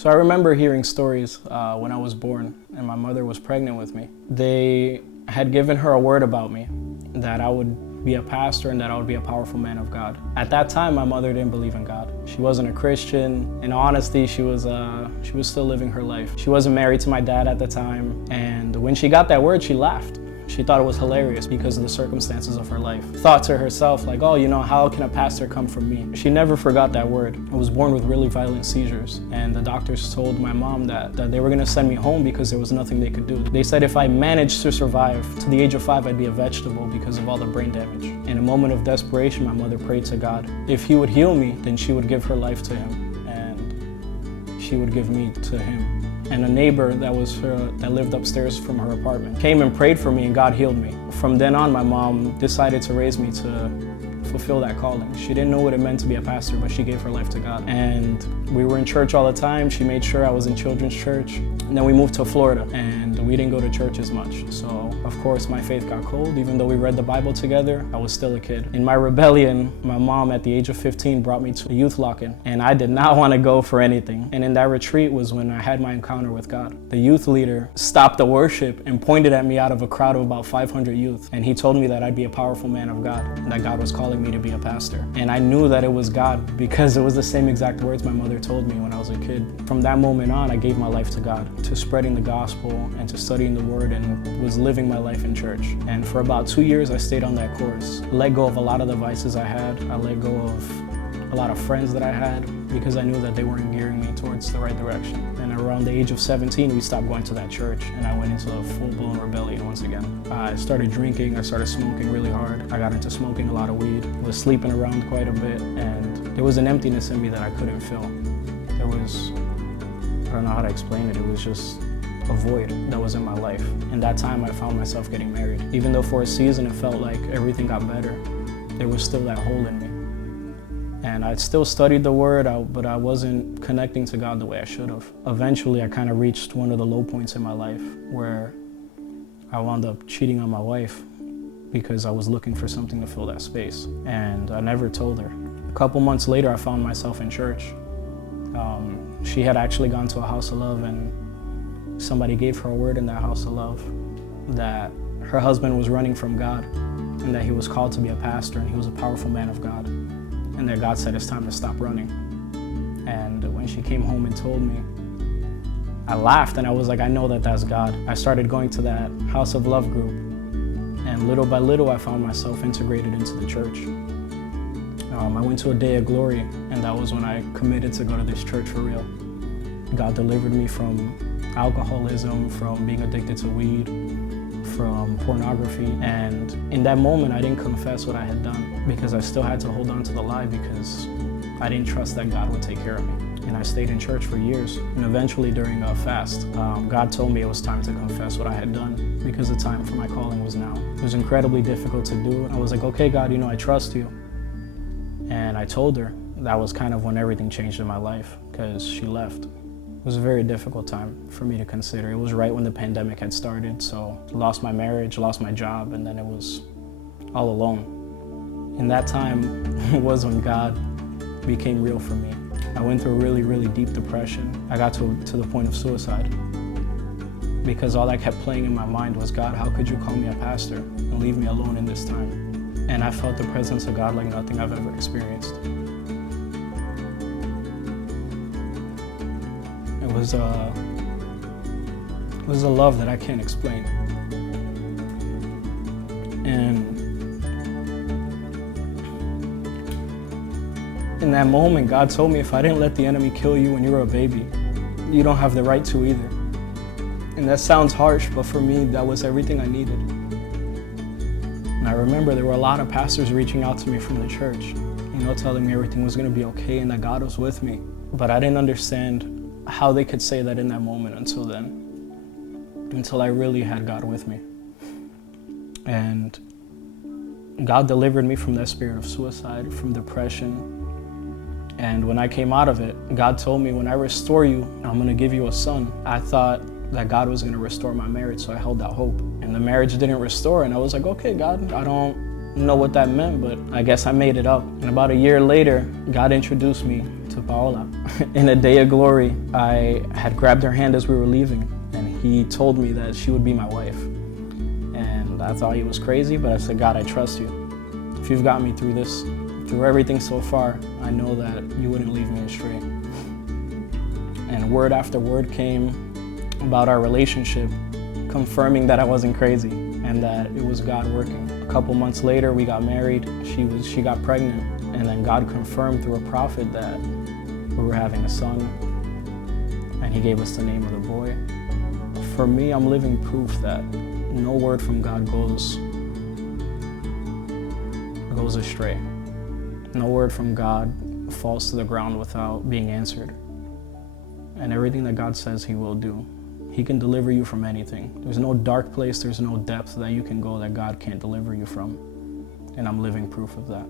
So I remember hearing stories when I was born and my mother was pregnant with me. They had given her a word about me, that I would be a pastor and that I would be a powerful man of God. At that time, my mother didn't believe in God. She wasn't a Christian. In honesty, she was still living her life. She wasn't married to my dad at the time. And when she got that word, she laughed. She thought it was hilarious because of the circumstances of her life. Thought to herself, like, oh, how can a pastor come from me? She never forgot that word. I was born with really violent seizures, and the doctors told my mom that they were gonna send me home because there was nothing they could do. They said if I managed to survive to the age of 5, I'd be a vegetable because of all the brain damage. In a moment of desperation, my mother prayed to God. If he would heal me, then she would give her life to him, and she would give me to him. And a neighbor that lived upstairs from her apartment came and prayed for me, and God healed me. From then on, my mom decided to raise me to fulfill that calling. She didn't know what it meant to be a pastor, but she gave her life to God. And we were in church all the time. She made sure I was in children's church. And then we moved to Florida, and we didn't go to church as much. So, of course, my faith got cold. Even though we read the Bible together, I was still a kid. In my rebellion, my mom, at the age of 15, brought me to a youth lock-in, and I did not want to go for anything. And in that retreat was when I had my encounter with God. The youth leader stopped the worship and pointed at me out of a crowd of about 500 youth. And he told me that I'd be a powerful man of God, and that God was calling me to be a pastor. And I knew that it was God because it was the same exact words my mother told me when I was a kid. From that moment on, I gave my life to God, to spreading the gospel and to studying the word, and was living my life in church. And for about 2 years, I stayed on that course. Let go of a lot of the vices I had. I let go of a lot of friends that I had because I knew that they weren't gearing me towards the right direction. And around the age of 17, we stopped going to that church, and I went into a full-blown rebellion once again. I started drinking, I started smoking really hard. I got into smoking a lot of weed, was sleeping around quite a bit, and there was an emptiness in me that I couldn't fill. There was, I don't know how to explain it, it was just a void that was in my life. In that time, I found myself getting married. Even though for a season it felt like everything got better, there was still that hole in me. And I still studied the word, but I wasn't connecting to God the way I should have. Eventually, I kind of reached one of the low points in my life where I wound up cheating on my wife because I was looking for something to fill that space. And I never told her. A couple months later, I found myself in church. She had actually gone to a house of love, and somebody gave her a word in that house of love that her husband was running from God, and that he was called to be a pastor, and he was a powerful man of God. And that God said it's time to stop running. And when she came home and told me, I laughed, and I was like, I know that that's God. I started going to that House of Love group, and little by little I found myself integrated into the church. I went to a day of glory, and that was when I committed to go to this church for real. God delivered me from alcoholism, from being addicted to weed, from pornography, and in that moment I didn't confess what I had done because I still had to hold on to the lie because I didn't trust that God would take care of me. And I stayed in church for years, and eventually during a fast, God told me it was time to confess what I had done because the time for my calling was now. It was incredibly difficult to do. I was like, okay, God, I trust you. And I told her. That was kind of when everything changed in my life because she left. It was a very difficult time for me to consider. It was right when the pandemic had started, so I lost my marriage, lost my job, and then it was all alone. In that time was when God became real for me. I went through a really, really deep depression. I got to the point of suicide because all that kept playing in my mind was, God, how could you call me a pastor and leave me alone in this time? And I felt the presence of God like nothing I've ever experienced. It was a love that I can't explain. And in that moment, God told me if I didn't let the enemy kill you when you were a baby, you don't have the right to either. And that sounds harsh, but for me, that was everything I needed. And I remember there were a lot of pastors reaching out to me from the church, telling me everything was gonna be okay and that God was with me. But I didn't understand how they could say that in that moment until I really had God with me. And God delivered me from that spirit of suicide, from depression. And when I came out of it, God told me, when I restore you, I'm gonna give you a son. I thought that God was gonna restore my marriage, so I held out hope. And the marriage didn't restore, and I was like, okay, God, I don't know what that meant, but I guess I made it up. And about a year later, God introduced me to Paola. In a day of glory, I had grabbed her hand as we were leaving, and he told me that she would be my wife. And I thought he was crazy, but I said, God, I trust you. If you've got me through this, through everything so far, I know that you wouldn't leave me astray. And word after word came about our relationship, confirming that I wasn't crazy and that it was God working. A couple months later, we got married. She got pregnant, and then God confirmed through a prophet that we were having a son, and he gave us the name of the boy. For me, I'm living proof that no word from God goes astray. No word from God falls to the ground without being answered. And everything that God says he will do, he can deliver you from anything. There's no dark place, there's no depth that you can go that God can't deliver you from. And I'm living proof of that.